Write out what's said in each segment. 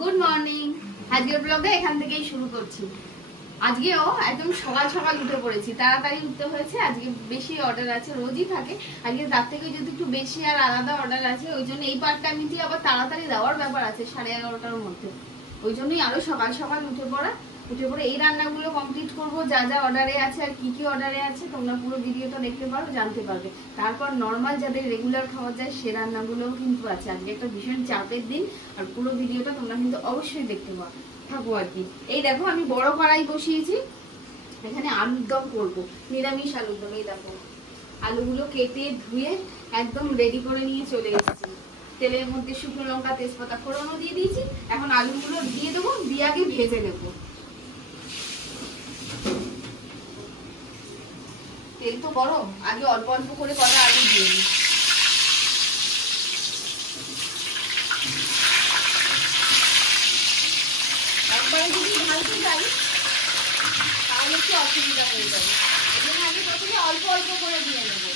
Good morning. আজকের ব্লগে এখান থেকেই শুরু করছি। আজকেও একদম সকাল সকাল উঠে পড়েছি, তাড়াতাড়ি উঠতে হয়েছে। আজকে বেশি অর্ডার আছে, রোজই থাকে, আজকে তার থেকে যদি একটু বেশি আর আলাদা অর্ডার আছে, ওই জন্য এই পার্টটা আমি দিয়ে আবার তাড়াতাড়ি দেওয়ার ব্যাপার আছে 11:30টার মধ্যে। ওই জন্যই আরো সকাল সকাল উঠে পড়ে এই রান্নাগুলো কমপ্লিট করবো। যা যা অর্ডারে আছে আর কি কি অর্ডারে আছে তোমরা পুরো ভিডিওটা দেখতে পারো, জানতে পারবে। তারপর নর্মাল যাদের রেগুলার খাওয়া যায় সে রান্নাগুলোও কিন্তু আছে। আজকে একটা ভীষণ চাপের দিন, আর পুরো ভিডিওটা তোমরা কিন্তু অবশ্যই দেখতে পারো থাকবো আর কি। এই দেখো আমি বড় কড়াই বসিয়েছি, এখানে আলুর দম করবো, নিরামিষ আলুর দম। এই দেখো আলুগুলো কেটে ধুয়ে একদম রেডি করে নিয়ে চলে এসেছি। তেলের মধ্যে শুকনো লঙ্কা তেজপাতা ফোড়নও দিয়ে দিয়েছি। এখন আলুগুলো দিয়ে দেবো, দিয়ে আগে ভেজে নেবো। তেল তো গরম, আগে অল্প অল্প করে কটা আলু দিয়ে দিই। একবারে যদি ঢালতে যাই তাহলে একটু অসুবিধা হয়ে যাবে। এই জন্য আগে প্রথমে অল্প অল্প করে দিয়ে নেবো।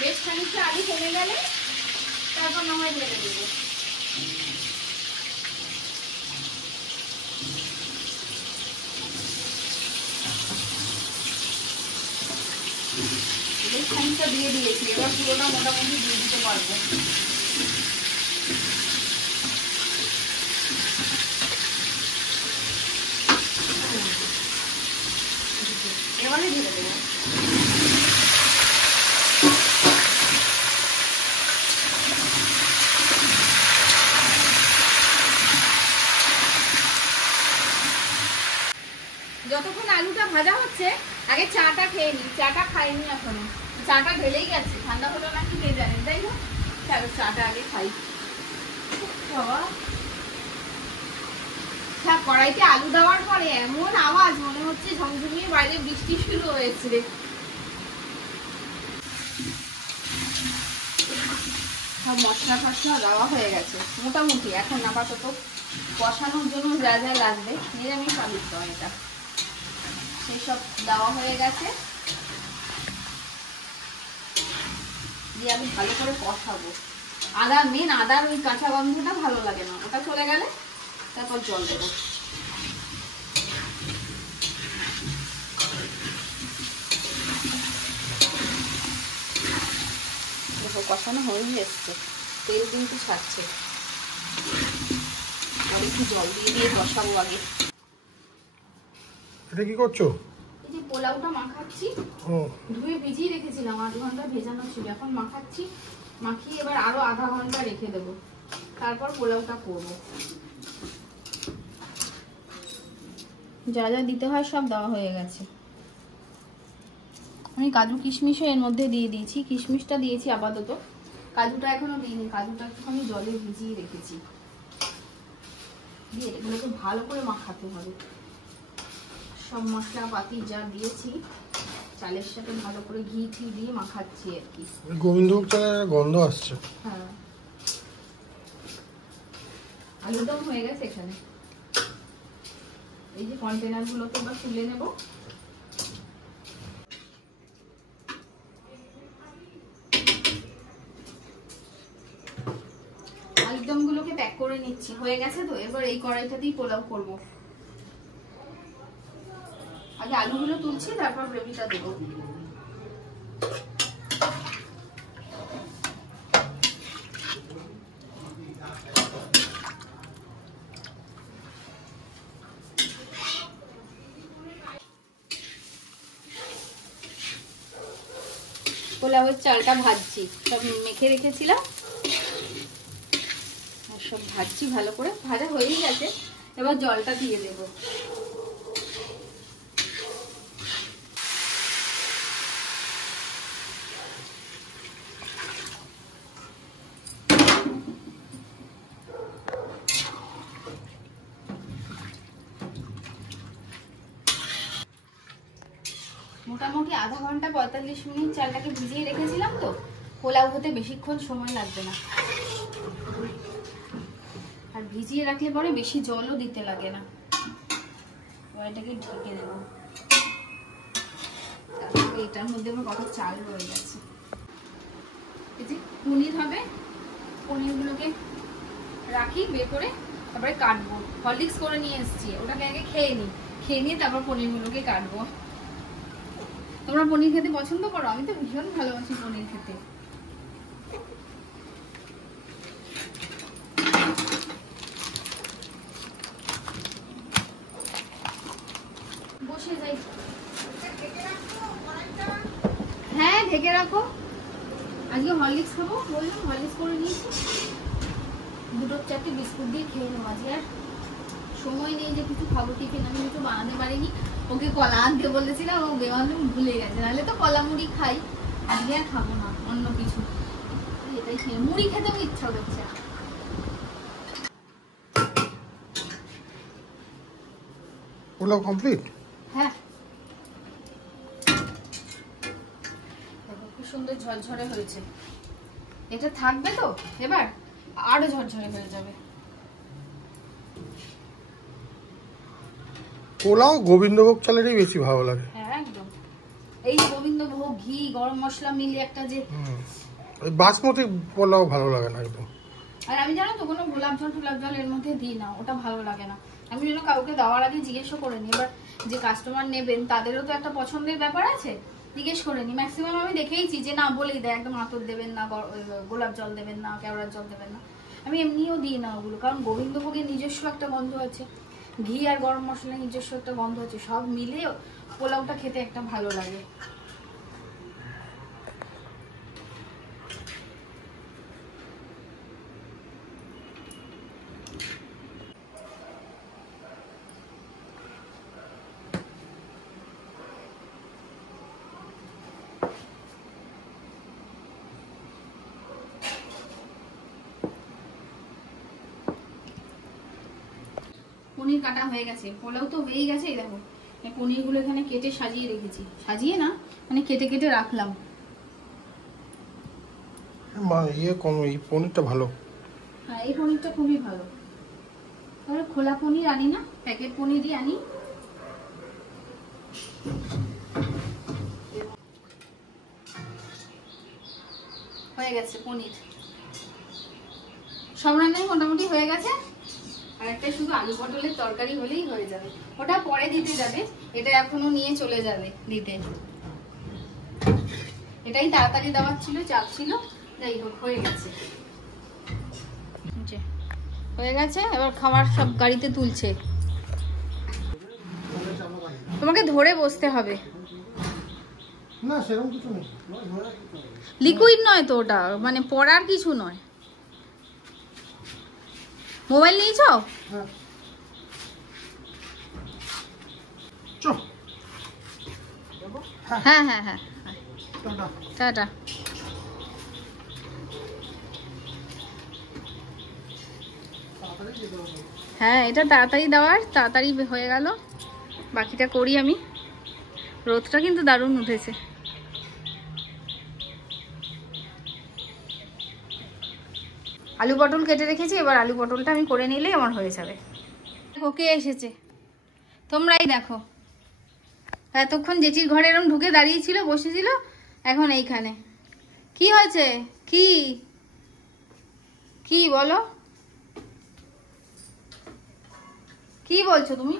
বেশ খানিকটা আলু কমে গেলে তারপর নামাই ঢেলে দেবো। বেশ খানিকটা দিয়ে দিয়েছি, এবার পুরোটা মোটামুটি দিয়ে দিতে পারবো। এবারে ঢেলে দেবো। যতক্ষণ আলুটা ভাজা হচ্ছে আগে চাটা খেয়ে নি। চাটা খাইনি এখনো, চাটা ঢেলেই গেছে, ঠান্ডা হলো নাকি কে জানেন। তাই না, চলো চাটা আগে খাই। কড়াইতে আলু দেওয়ার পরে এমন আওয়াজ, মনে হচ্ছে ঝমঝমিয়ে বাইরে বৃষ্টি শুরু হয়েছে। সব মশলা ফসলা দেওয়া হয়ে গেছে মোটামুটি। এখন আপাতত কষানোর জন্য যা যা লাগবে, নিরামিষ আলুর দম এটা, সেই সব দেওয়া হয়ে গেছে। দিয়ে আমি ভালো করে কষাবো। আদার ওই কাঁচা গন্ধটা ভালো লাগে না, ওটা চলে গেলে তারপর জল দেবো। দেখো কষানো হয়ে এসছে, তেল কিন্তু ছাড়ছে। আর একটু জল দিয়ে দিয়ে কষাবো আগে। এটা কি করছো? এই যে পোলাওটা মাখাচ্ছি, ধুয়ে ভিজিয়ে রেখেছিলাম, 8 ঘন্টা ভেজানো ছিল। এখন মাখাচ্ছি, মাখিয়ে এবার আরো আধা ঘন্টা রেখে দেবো, তারপর পোলাওটা করবো। যা যা দিতে হয় সব দেওয়া হয়ে গেছে। আমি কাজু কিশমিশও এর মধ্যে দিয়ে দিয়েছি, কিশমিশটা দিয়েছি আপাতত, কাজুটা এখনো দিইনি। কাজুটা একটুখানি জলে ভিজিয়ে রেখেছি। দিয়ে এগুলোকে ভালো করে মাখাতে হবে। সব মশলা পাতি যা দিয়েছি চালের সাথে ভালো করে ঘি দিয়ে মাখাচ্ছি আর কি। গোবিন্দভোগ চালের গন্ধ আসছে। হ্যাঁ, আলুর দম হয়ে গেছে এখানে। এই যে কন্টেনার গুলোকে এবার তুলে নেব। আলুর দম গুলোকে প্যাক করে নিচ্ছি, হয়ে গেছে তো। এবার এই কড়াইটাতেই পোলাও করব। আগে আলুগুলো তুলছি, তারপর গ্রেভিটা দেবো। পোলাওয়ের চালটা ভাজছি, সব মেখে রেখেছিলাম, সব ভাজছি ভালো করে। ভাজা হয়েই গেছে, এবার জলটা দিয়ে দেবো। মোটামুটি আধা ঘন্টা 45 মিনিট চালটাকে ভিজিয়ে রেখেছিলাম, তো পোলাও হতে বেশিক্ষণ সময় লাগবে না। আর ভিজিয়ে রাখলে পরে বেশি জলও দিতে লাগে না। এটাকে ঢেকে দেব। তারপরে এটার মধ্যে আমার কত চাল রয়ে গেছে। এই যে পনির হবে, পনিরগুলোকে রাখি বের করে, তারপরে কাটবো। হরলিক্স করে নিয়ে এসেছি, ওটাকে আগে খেয়ে নিই, খেয়ে নিয়ে তারপর পনিরগুলোকে কাটবো। তোমরা পনির খেতে পছন্দ করো? আমি তো ভীষণ ভালোবাসি পনির খেতে। বসে যাই। হ্যাঁ ঢেকে রাখো। আজকে হরলিক্স খাবো, বললাম হরলিক্স করে নিয়েছি, 2-4টে বিস্কুট দিয়ে খেয়ে নেবো। আজকে আর সময় নেই যে কিছু খাবো, টিফিন আমি কিছু বানাতে পারিনি। ওকে কলা আনতে বলেছিলাম, ও বেমালুম ভুলে গেছে, নাহলে তো কলা মুড়ি খাই। আজকে আর খাবো না, অন্য কিছু এটাই খেয়ে, মুড়ি খেতেও ইচ্ছা করছে। পোলাও কমপ্লিট? হ্যাঁ খুব সুন্দর ঝরঝরে হয়েছে। এটা থাকবে তো এবার আরো ঝরঝরে হয়ে যাবে। পোলাও গোবিন্দভোগ চালেরই বেশি ভালো লাগে। হ্যাঁ একদম, এই গোবিন্দভোগ ঘি গরম মশলা মিলিয়ে একটা যে, ওই বাসমতি পোলাও ভালো লাগে না একদম। আর আমি জানো তো কোনো গোলাপ জল এর মধ্যে দিই না, ওটা ভালো লাগে না। আমি যেন কাউকে দেওয়ার আগে জিজ্ঞেসও করে নি, এবার যে কাস্টমার নেবেন তাদেরও তো একটা পছন্দের ব্যাপার আছে, জিজ্ঞেস করে নি। ম্যাক্সিমাম আমি দেখেইছি যে না বলেই দেয় একদম আতর দেবেন না, গোলাপ জল দেবেন না, কেওড়ার জল দেবেন না। আমি এমনিও দিই না ওগুলো, কারণ গোবিন্দভোগের নিজস্ব একটা গন্ধ আছে, ঘি আর গরম মশলার নিজস্ব একটা গন্ধ আছে, সব মিলে পোলাওটা খেতে একটা ভালো লাগে। পনির কাটা হয়ে গেছে, পোলাও তো হয়েই গেছে। এই দেখো পনিরগুলো এখানে কেটে সাজিয়ে রেখেছি, সাজিয়ে না মানে কেটে কেটে রাখলাম। এই পনিরটা ভালো। হ্যাঁ এই পনিরটা খুবই ভালো। তাহলে খোলা পনির আনি না, প্যাকেট পনিরই আনি। হয়ে গেছে পনির, সব রান্নাই মোটামুটি হয়ে গেছে। আর একটা শুধু আলু পটলের তরকারি হলেই হয়ে যাবে, ওটা পরে দিতে যাবে, এটা এখনো নিয়ে চলে যাবে দিতে। এটাই তাড়াতাড়ি দেওয়ার ছিল, চাপ ছিল, যাই হোক হয়ে গেছে। হয়ে গেছে, এবার খাবার সব গাড়িতে তুলছে। তোমাকে ধরে বসতে হবে। না সেরকম কিছু নেই, লিকুইড নয় তো ওটা, মানে পড়ার কিছু নয়। মোবাইল নিয়েছো? হ্যাঁ হ্যাঁ হ্যাঁ, টাটা। হ্যাঁ এটা তাড়াতাড়ি দেওয়ার, তাড়াতাড়ি হয়ে গেল, বাকিটা করি আমি। রোদটা কিন্তু দারুণ উঠেছে। আলু পটল কেটে রেখেছি, এবার আলু পটলটা আমি করে নিলেই আমার হয়ে যাবে। ওকে এসেছে, তোমরাই দেখো। এতক্ষণ জেঠির ঘরে এরকম ঢুকে দাঁড়িয়েছিল, বসেছিল, এখন এইখানে। কি হয়েছে? কি কি বলো, কি বলছো তুমি?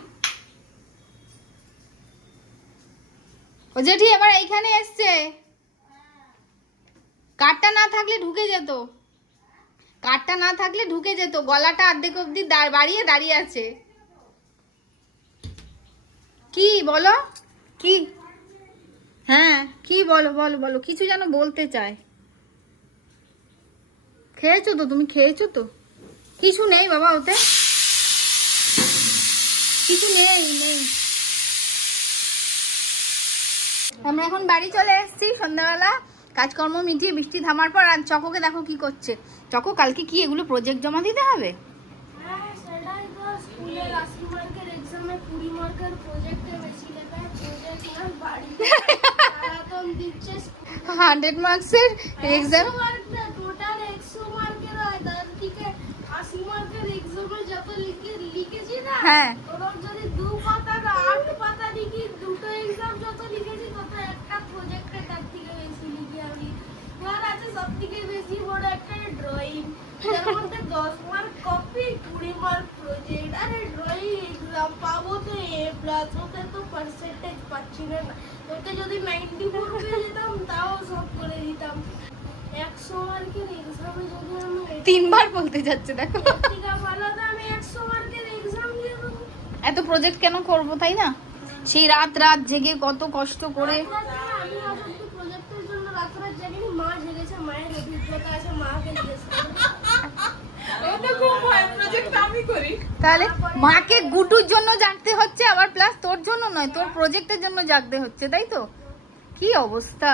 ও জেঠি এবার এইখানে এসছে। কাঠটা না থাকলে ঢুকে যেত, কাঠটা না থাকলে ঢুকে যেত, গলাটা অর্ধেক অব্দি বাড়িয়ে দাঁড়িয়ে আছে। কি বলো, কি? হ্যাঁ কি বলো বলো বলো, কিছু যেন বলতে চায়। খেয়েছো তো তুমি, খেয়েছো তো? কিছু নেই বাবা, ওতে কিছু নেই নেই। আমরা এখন বাড়ি চলে এসেছি সন্ধ্যাবেলা, কাজকর্ম মিটিয়ে বৃষ্টি থামার পর। আর চকোকে দেখো কি করছে। চকো কালকে কি এগুলো প্রজেক্ট জমা দিতে হবে? হ্যাঁ 100 মার্কসের এক্সাম, হ্যাঁ সব থেকে বেশি বড় একটা ড্রয়িং, যার মধ্যে 10 মার্ক কপি তোকে তো পার্সেন্টেজ পাচ্ছি না, তোকে যদি 94 পেয়ে যেতাম তাও সব করে দিতাম। 100 মার্কের এক্সামে যদি আমি 3বার বলতে যাচ্ছে দেখো। এর থেকে ভালো তো আমি 100 মার্কের এক্সাম দিয়ে দেবো। এত প্রজেক্ট কেন করব তাই না? সেই রাত রাত জেগে কত কষ্ট করে। আমি অসুস্থ প্রজেক্টের জন্য রাত রাত জাগিনি, মা জেগেছে, মায়ের অভিজ্ঞতা আছে, মাকে জিজ্ঞেস করো। তাহলে মাকে গুটুর জন্য জাগতে হচ্ছে, আবার প্লাস তোর জন্য নয়, তোর প্রজেক্টের জন্য জাগতে হচ্ছে, তাই তো? কি অবস্থা।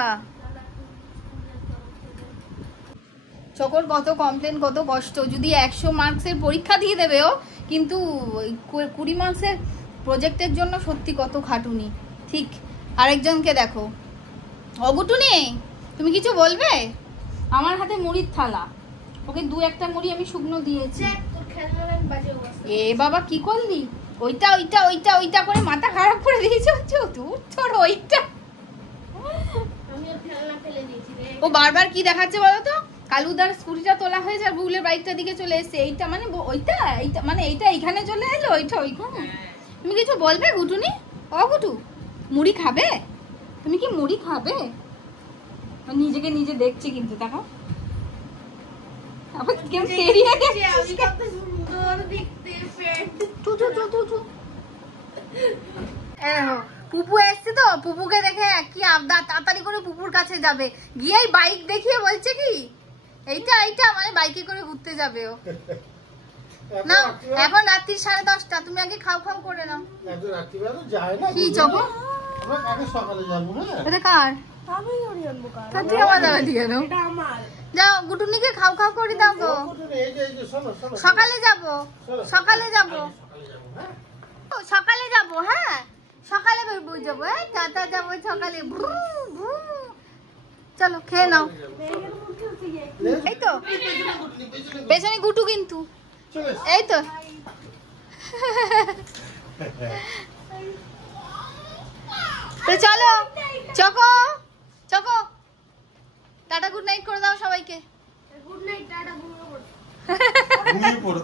চকর কত কমপ্লেন, কত কষ্ট। যদি 100 মার্কসের পরীক্ষা দিয়ে দেবে ও, কিন্তু 20 মার্কসের প্রজেক্টের জন্য সত্যি কত খাটুনি। ঠিক আরেকজনকে দেখো, অগুটুনি তুমি কিছু বলবে? আমার হাতে মুড়ির থালা, ওকে 2-1টা মুড়ি আমি শুকনো দিয়েছি। তোর খেলনা বাজে অবস্থা। এ বাবা কি করলি? ওইটা ওইটা ওইটা ওইটা করে মাথা খারাপ করে দিয়েছ। দূর তোর ওইটা। আমি ওর খেলনা ফেলে দিয়েছি রে। ও বারবার কি দেখাচ্ছে বলো তো? কালুদার স্কুটিটা তোলা হয়েছে আর বুবুলের বাইকটার দিকে চলে এসেছে। এইটা মানে ওইটা, এইটা মানে এইটা এখানে চলে এলো, ওইটা ওইখানে। তুমি কিছু বলবে গুটুনি? ও গুটু, মুড়ি খাবে? তুমি কি মুড়ি খাবে? নিজেকে নিজে দেখছি কিন্তু, দেখো আবার কেউ তেড়িয়ে যে আমি কত সুন্দর দেখতে ফ্রেন্ড। পুপু এসছে তো, পুপুকে দেখে কি আবদার, তাড়াতাড়ি করে পুপুর কাছে যাবে, গিয়েই বাইক দেখিয়ে বলছে কি এইটা এইটা মানে বাইকে করে ঘুরতে যাবে ও। না এখন রাত্রি 10:30, তুমি আগে খাও খাও করে নাও। এত রাত্রিবেলা তো যায় না। কি চকো? আমরা আগে সকালে যাবো। হ্যাঁ এটা কার? আমি ওরি আনবো কার? তা তুই আমার দাও দিয়ে নাও। এটা আমার। যাও গুটুনিকে খাও খাও করে দাও গো। এই যে শোনো শোনো, সকালে যাব, সকালে যাব, সকালে যাবো। হ্যাঁ সকালে যাব। হ্যাঁ সকালে বেরবো যাবো, হ্যাঁ টাটা যাবো সকালে। ভু, ভু। চলো খেয়ে নাও। ব্যাগের মধ্যে উঠে যায়। এই তো পেছনে গুটু কিন্তু, চলে এসো। এই তো। তো চলো choco, choco tata good night করে দাও সবাইকে। গুড নাইট, টাটা, ঘুমিয়ে পড়ো। ঘুমিয়ে পড়ো।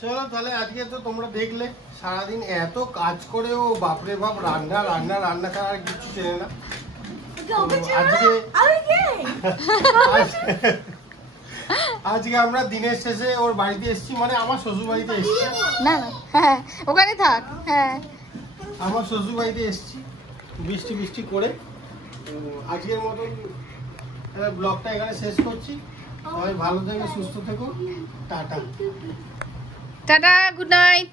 চলো তাহলে আজকে তো তোমরা দেখলে সারাদিন এত কাজ করেও বাপরে বাপ, রান্না রান্না রান্না ছাড়া আর কিছু চেনে না। তো আজকে আমরা দিনের শেষে ওর বাড়িতে এসেছি, মানে আমার শ্বশুর বাড়িতে এসেছি। না না হ্যাঁ ওখানে থাক। হ্যাঁ আমার শ্বশুর বাড়িতে এসেছি বৃষ্টি বৃষ্টি করে। আজকের মতন ব্লগটা এখানে শেষ করছি। সবাই ভালো থেকো, সুস্থ থেকো, টাটা। Tata good night.